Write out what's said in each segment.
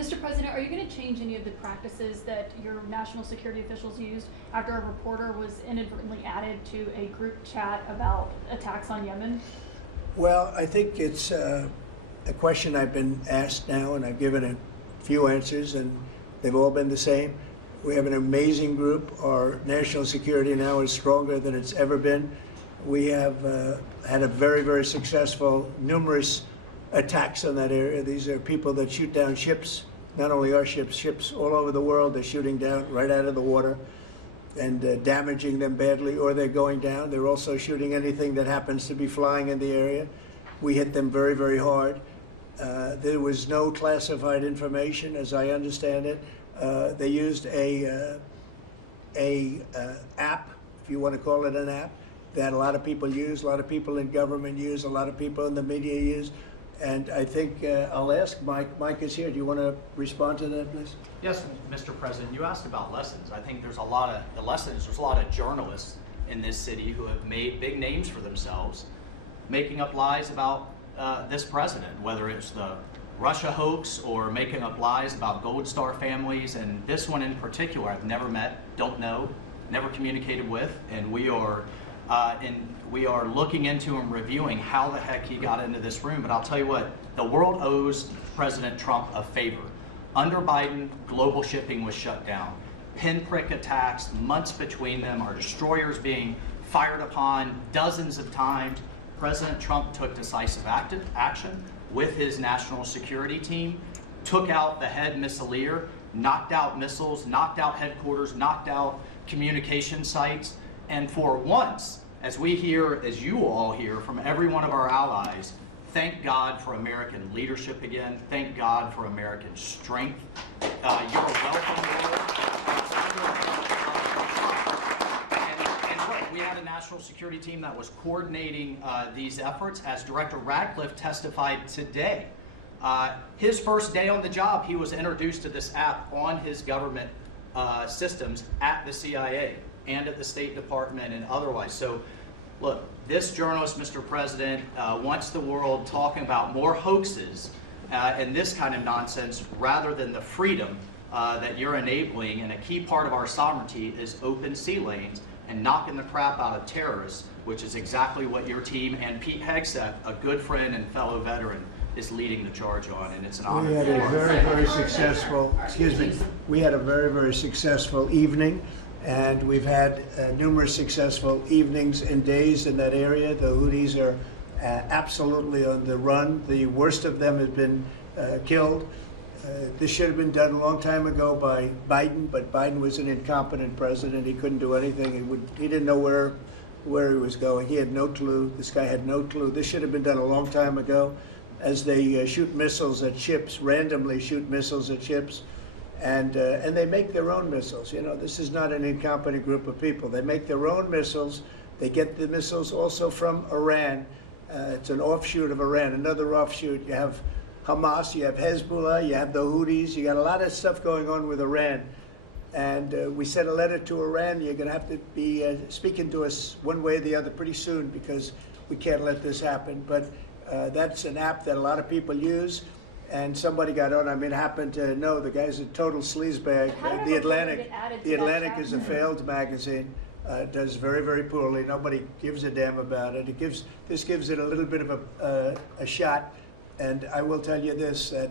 Mr. President, are you going to change any of the practices that your national security officials used after a reporter was inadvertently added to a group chat about attacks on Yemen? Well, I think it's a question I've been asked now, and I've given a few answers, and they've all been the same. We have an amazing group. Our national security now is stronger than it's ever been. We have had a very, very successful, numerous attacks on that area. These are people that shoot down ships, not only our ships, ships all over the world. They're shooting down right out of the water and damaging them badly, or they're going down. They're also shooting anything that happens to be flying in the area. We hit them very, very hard. There was no classified information, as I understand it. They used a app, if you want to call it an app, that a lot of people use, a lot of people in government use, a lot of people in the media use. And I think I'll ask Mike. Mike is here. Do you want to respond to that, please? Yes, Mr. President. You asked about lessons. I think there's a lot of lessons. There's a lot of journalists in this city who have made big names for themselves, making up lies about this president, whether it's the Russia hoax or making up lies about Gold Star families. And this one in particular, I've never met, don't know, never communicated with, and we are looking into and reviewing how the heck he got into this room. But I'll tell you what, the world owes President Trump a favor. Under Biden, global shipping was shut down. Pinprick attacks, months between them, our destroyers being fired upon dozens of times. President Trump took decisive action with his national security team, took out the head missileer, knocked out missiles, knocked out headquarters, knocked out communication sites. And for once, as we hear, as you all hear from every one of our allies, thank God for American leadership again. Thank God for American strength. You're a welcome. And look, we had a national security team that was coordinating these efforts. As Director Radcliffe testified today, his first day on the job, he was introduced to this app on his government systems at the CIA and at the State Department and otherwise. So look, this journalist, Mr. President, wants the world talking about more hoaxes and this kind of nonsense rather than the freedom that you're enabling. And a key part of our sovereignty is open sea lanes and knocking the crap out of terrorists, which is exactly what your team and Pete Hegseth, a good friend and fellow veteran, is leading the charge on, and it's an honor. We had a very, very successful, we had a very, very successful evening. And we've had numerous successful evenings and days in that area. The Houthis are absolutely on the run. The worst of them has been killed. This should have been done a long time ago by Biden, but Biden was an incompetent president. He couldn't do anything. He didn't know where he was going. He had no clue. This guy had no clue. This should have been done a long time ago. As they shoot missiles at ships, randomly shoot missiles at ships. And they make their own missiles. You know, this is not an incompetent group of people. They make their own missiles. They get the missiles also from Iran. It's an offshoot of Iran, another offshoot. You have Hamas, you have Hezbollah, you have the Houthis. You got a lot of stuff going on with Iran. And we sent a letter to Iran. You're going to have to be speaking to us one way or the other pretty soon, because we can't let this happen. But that's an app that a lot of people use. And somebody got on. I mean, happened to know the guy's a total sleazebag. The Atlantic is a failed magazine. Does very, very poorly. Nobody gives a damn about it. This gives it a little bit of a shot. And I will tell you this: that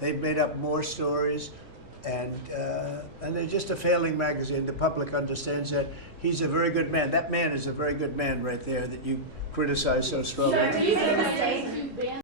they've made up more stories, and they're just a failing magazine. The public understands that. He's a very good man. That man is a very good man right there that you criticize so strongly.